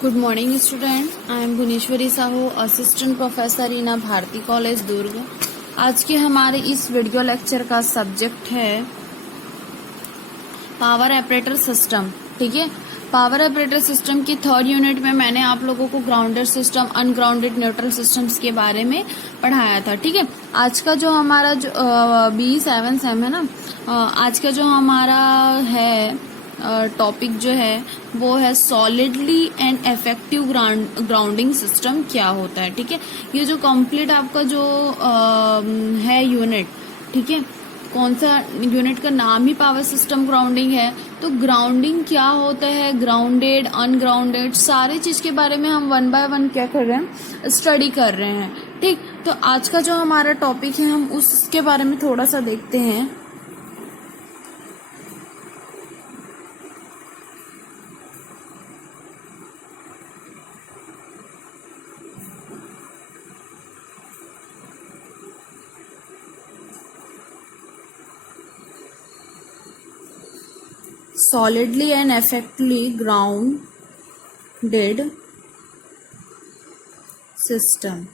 Good morning student, I am Bhuvaneshwari Sahu, assistant professor in Bharti college Durg. आज के हमारे इस वीडियो लेक्चर का सब्जेक्ट है पावर ऑपरेटर सिस्टम। ठीक है, पावर ऑपरेटर सिस्टम की थर्ड यूनिट में मैंने आप लोगों को grounded system, ungrounded neutral systems के बारे में पढ़ाया था। ठीक है, आज का जो हमारा जो B7 सेम है ना, आज का जो हमारा है टॉपिक जो है वो है solidly and effective grounding system क्या होता है। ठीक है, ये जो कंप्लीट आपका जो है यूनिट, ठीक है, कौन सा यूनिट का नाम ही पावर सिस्टम ग्राउंडिंग है। तो ग्राउंडिंग क्या होता है, ग्राउंडेड, अनग्राउंडेड, सारी चीज के बारे में हम वन बाय वन क्या कर रहे हैं, स्टडी कर रहे हैं। ठीक, तो आज का जो हमारा टॉपिक है हम उसके बारे में थोड़ा सा देखते हैं। Solidly and effectively grounded system।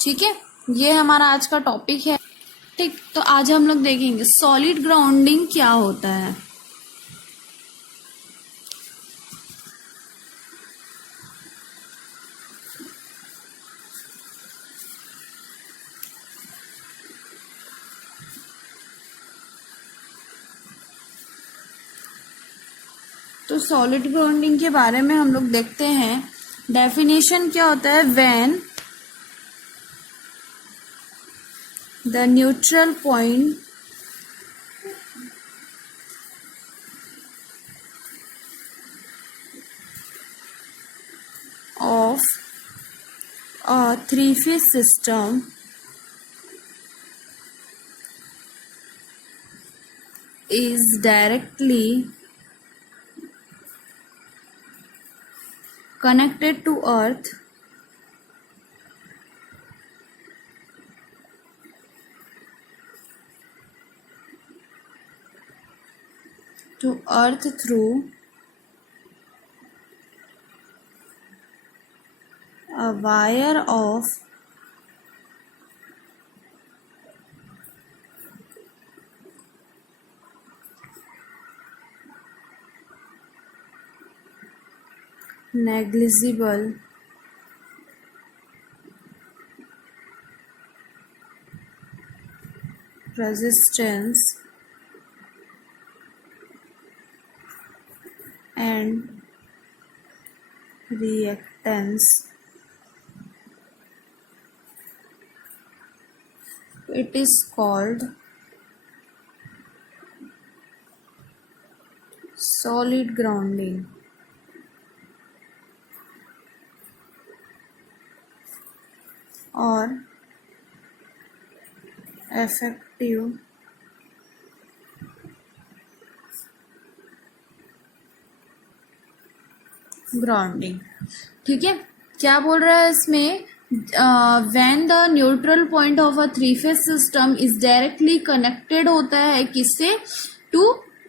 ठीक है, ये हमारा आज का टॉपिक है। ठीक, तो आज हम लोग देखेंगे सॉलिड ग्राउंडिंग क्या होता है। तो सॉलिड ग्राउंडिंग के बारे में हम लोग देखते हैं। डेफिनेशन क्या होता है, when the neutral point of a three-phase system is directly connected to earth through a wire of negligible resistance and reactance। It is called solid grounding। और effective ग्राउंडिंग। ठीक है, क्या बोल रहा है इसमें, when the neutral point of a three phase system is directly connected होता है किससे,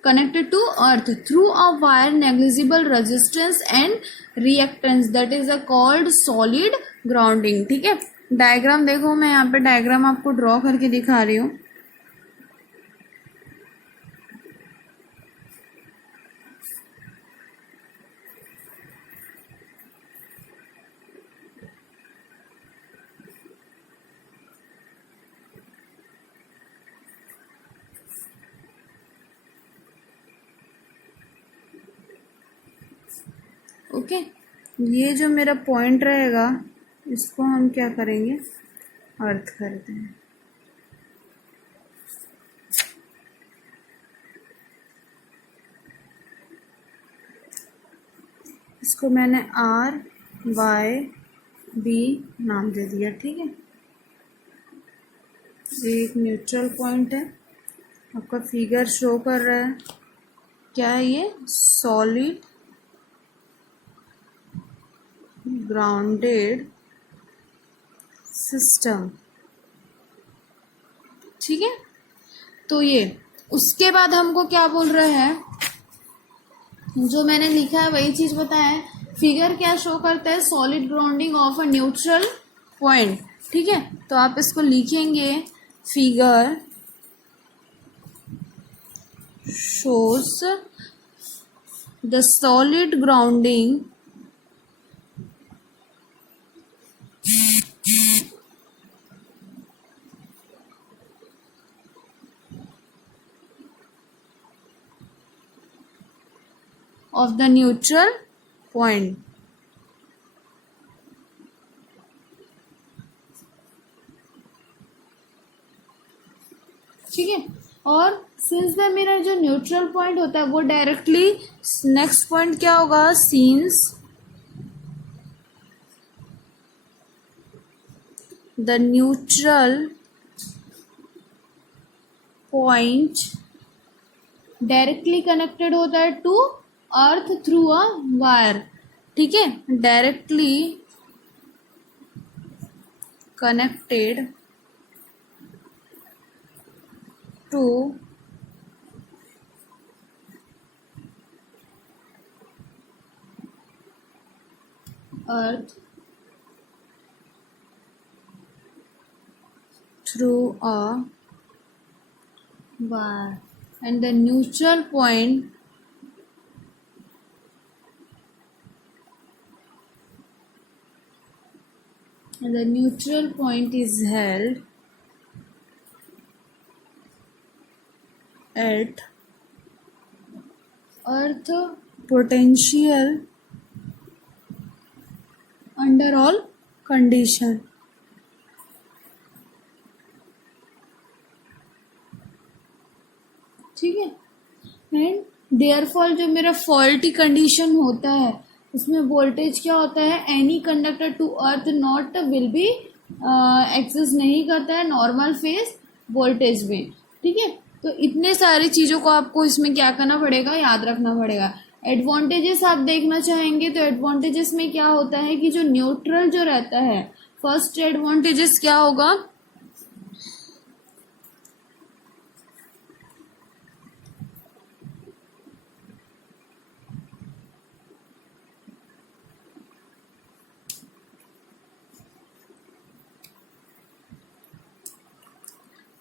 connected to earth through a wire, negligible resistance and reactance, that is a called solid grounding. ठीक है, डायग्राम देखो, मैं यहाँ पे डायग्राम आपको ड्रॉ करके दिखा रही हूँ। ओके, ये जो मेरा पॉइंट रहेगा इसको हम क्या करेंगे, अर्थ करते हैं। इसको मैंने RYB नाम दे दिया। ठीक है, एक न्यूट्रल पॉइंट है, आपका फिगर शो कर रहा है, क्या है ये, सॉलिड ग्राउंडेड सिस्टम। ठीक है, तो ये उसके बाद हमको क्या बोल रहा है, जो मैंने लिखा है वही चीज बताया है। फिगर क्या शो करता है, solid grounding of a neutral point, ठीक है। तो आप इसको लिखेंगे, figure shows the solid grounding of the neutral point। ठीक है। और सिंस द मेरा जो न्यूट्रल पॉइंट होता है वो डायरेक्टली नेक्स्ट पॉइंट क्या होगा, since the neutral point directly connected होता है to earth through a wire, ठीक है। Directly connected to earth through a wire and the neutral point is held at earth potential under all condition। ठीक है। And therefore जो मेरा faulty condition होता है उसमें वोल्टेज क्या होता है, any conductor to earth not will be access नहीं करता है नॉर्मल फेज वोल्टेज में, ठीक है। तो इतने सारी चीजों को आपको इसमें क्या करना पड़ेगा, याद रखना पड़ेगा। एडवांटेजेस आप देखना चाहेंगे तो एडवांटेजेस में क्या होता है कि जो न्यूट्रल जो रहता है, फर्स्ट एडवांटेजेस क्या होगा,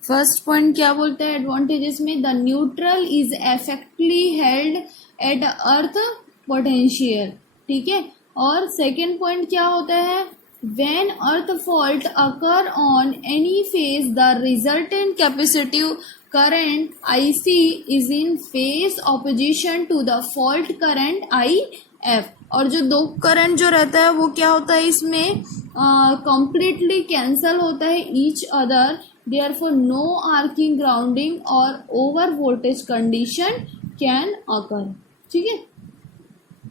फर्स्ट पॉइंट क्या बोलता है एडवांटेजेस में, the neutral is effectively held at earth potential, ठीक है। और सेकेंड पॉइंट क्या होता है, when earth fault occur on any phase the resultant capacitive current IC is in phase opposition to the fault current IF। और जो दो current जो रहता है वो क्या होता है इसमें कंप्लीटली कैंसल होता है each other, therefore no arcing grounding or over voltage condition can occur, ठीक है।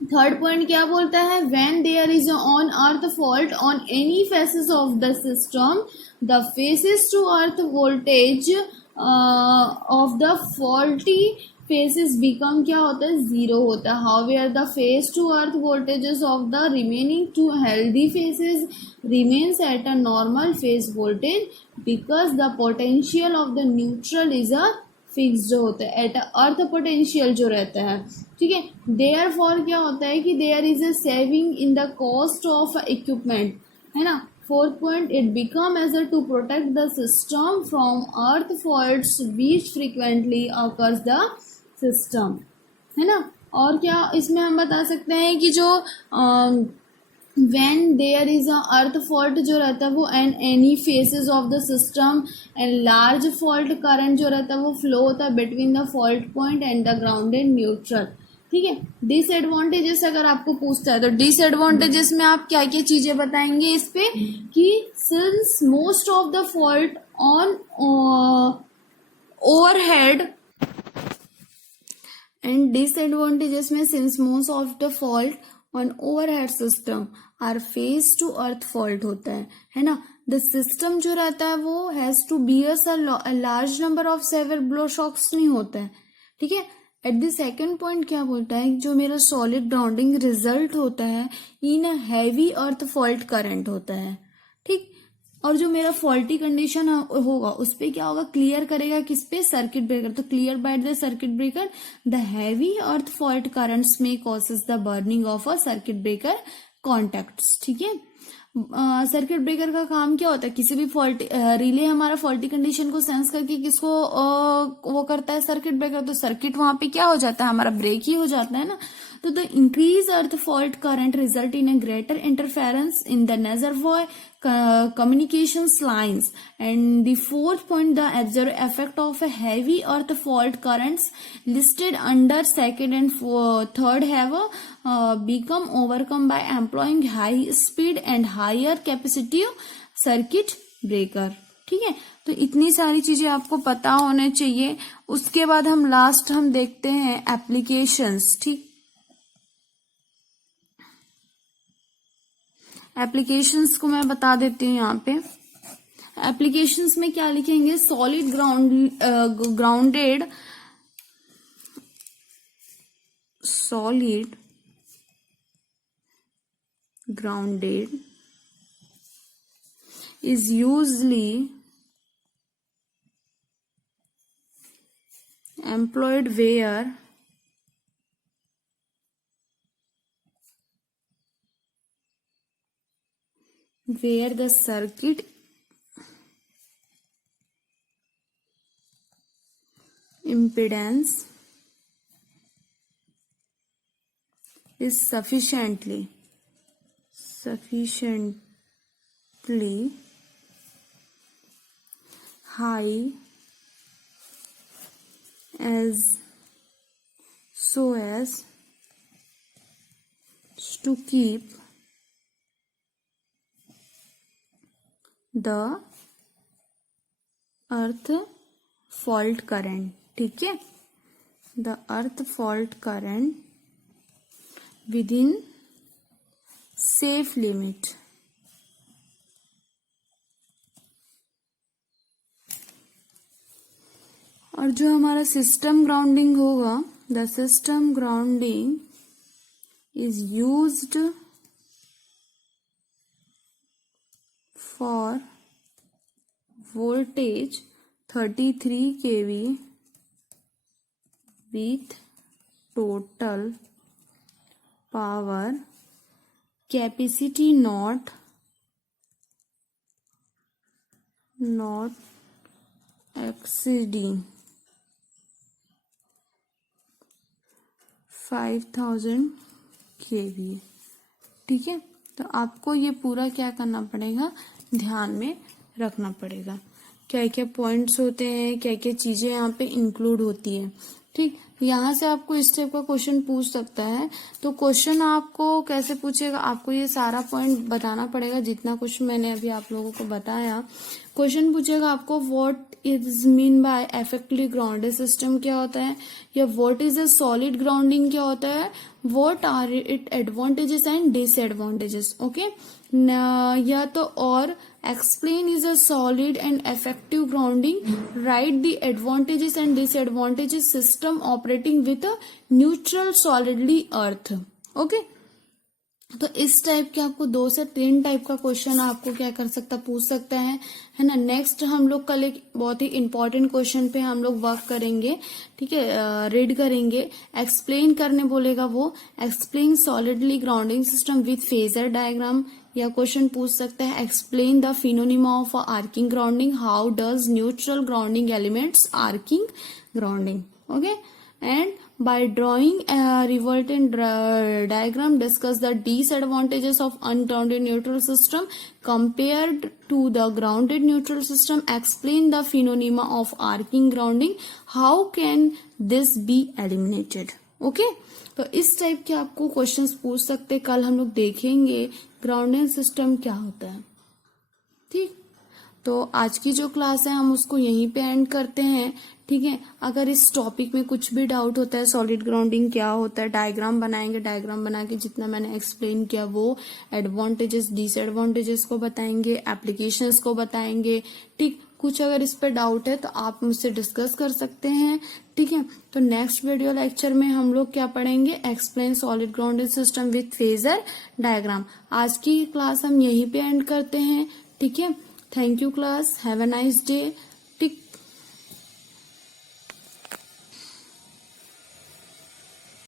थर्ड पॉइंट क्या बोलता है, when there is a on earth fault on any phases of the system the phases to earth voltage of the faulty phases become क्या होता है, zero होता है। however the phase to earth voltages of the remaining two healthy phases remains at a normal phase voltage because the potential of the neutral is a fixed होता है at a earth potential जो रहता है, ठीक है। therefore क्या होता है कि there is a saving in the cost of equipment, है ना। Fourth point, it become as to protect the system from earth faults which frequently occurs the system, है ना। और क्या इसमें हम बता सकते हैं कि जो when there is a earth fault जो रहता है वो and any phases of the system and large fault current जो रहता है वो flow होता है between the fault point and the grounded neutral, ठीक है। डिसएडवांटेजेस अगर आपको पूछता है तो डिसएडवांटेजेस में आप क्या क्या चीजें बताएंगे इस पे, कि since most of the fault on overhead, and disadvantages में since most of the fault on overhead system are face to earth fault होता है ना। द सिस्टम जो रहता है वो has to bear a large number of severe blow shocks नहीं होता है, ठीक है। एट द सेकेंड पॉइंट क्या बोलता है, जो मेरा सॉलिड ग्राउंडिंग रिजल्ट होता है in a heavy earth fault current होता है, ठीक। और जो मेरा फॉल्टी कंडीशन होगा उस पे क्या होगा, क्लियर करेगा किस पे, सर्किट ब्रेकर। तो clear by the circuit breaker the heavy earth fault currents में causes the burning of a circuit breaker contacts. ठीक है, सर्किट ब्रेकर का काम क्या होता है, किसी भी फॉल्टी रिले हमारा फॉल्टी कंडीशन को सेंस करके किसको वो करता है, सर्किट ब्रेकर। तो सर्किट वहां पे क्या हो जाता है, हमारा ब्रेक ही हो जाता है ना। तो the increase earth fault current result in A greater interference in the reservoir communications lines. And the fourth point, the observed effect of a heavy earth fault currents listed under second and third have become overcome by employing high speed and higher capacitive circuit breaker. ठीक है, तो इतनी सारी चीजें आपको पता होने चाहिए। उसके बाद हम लास्ट हम देखते हैं एप्लीकेशंस। ठीक, एप्लीकेशंस को मैं बता देती हूँ यहाँ पे। एप्लीकेशंस में क्या लिखेंगे, solid grounded is usually employed where the circuit impedance is sufficiently high as so as to keep the earth fault current। ठीक है, the earth fault current within safe limit। और जो हमारा सिस्टम ग्राउंडिंग होगा, the system grounding is used for voltage 33 kV with total power capacity not exceeding 5000 kVA। ठीक है, तो आपको ये पूरा क्या करना पड़ेगा, ध्यान में रखना पड़ेगा क्या क्या पॉइंट्स होते हैं, क्या क्या चीजें यहाँ पे इंक्लूड होती है। ठीक, यहाँ से आपको इस टाइप का क्वेश्चन पूछ सकता है। तो क्वेश्चन आपको कैसे पूछेगा, आपको ये सारा पॉइंट बताना पड़ेगा जितना कुछ मैंने अभी आप लोगों को बताया। क्वेश्चन पूछेगा आपको what is mean by effectively grounded system क्या होता है, या what is a solid grounding क्या होता है, what are it advantages and disadvantages. Okay, या तो और explain is a solid and effective grounding, write the advantages and disadvantages system operating with a neutral solidly earth। Okay, तो इस type के आपको 2 से 3 टाइप का क्वेश्चन आपको क्या कर सकता, पूछ सकता है ना। नेक्स्ट हम लोग कल एक बहुत ही इंपॉर्टेंट क्वेश्चन पे हम लोग वर्क करेंगे। ठीक है, रीड करेंगे, एक्सप्लेन करने बोलेगा वो, explain solidly grounding system with phasor diagram. या क्वेश्चन पूछ सकता है explain the phenomena of arcing grounding, how does neutral grounding eliminates arcing grounding. Okay, and by drawing a resultant diagram discuss the disadvantages of ungrounded neutral system compared to the grounded neutral system, explain the phenomena of arcing grounding, how can this be eliminated। Okay, तो इस type के आपको questions पूछ सकते हैं। कल हम लोग देखेंगे ग्राउंडिंग सिस्टम क्या होता है। ठीक, तो आज की जो क्लास है हम उसको यहीं पे एंड करते हैं। ठीक है, अगर इस टॉपिक में कुछ भी डाउट होता है, सॉलिड ग्राउंडिंग क्या होता है, डायग्राम बनाएंगे, डायग्राम बना के जितना मैंने एक्सप्लेन किया वो एडवांटेजेस डिसएडवांटेजेस को बताएंगे, एप्लीकेशंस को बताएंगे। ठीक, कुछ अगर इस पर डाउट है तो आप मुझसे डिस्कस कर सकते हैं। ठीक है, तो नेक्स्ट वीडियो लेक्चर में हम लोग क्या पढ़ेंगे, explain solid grounded system with phasor diagram. आज की क्लास हम यहीं पे एंड करते हैं। ठीक है, thank you class, have a nice day.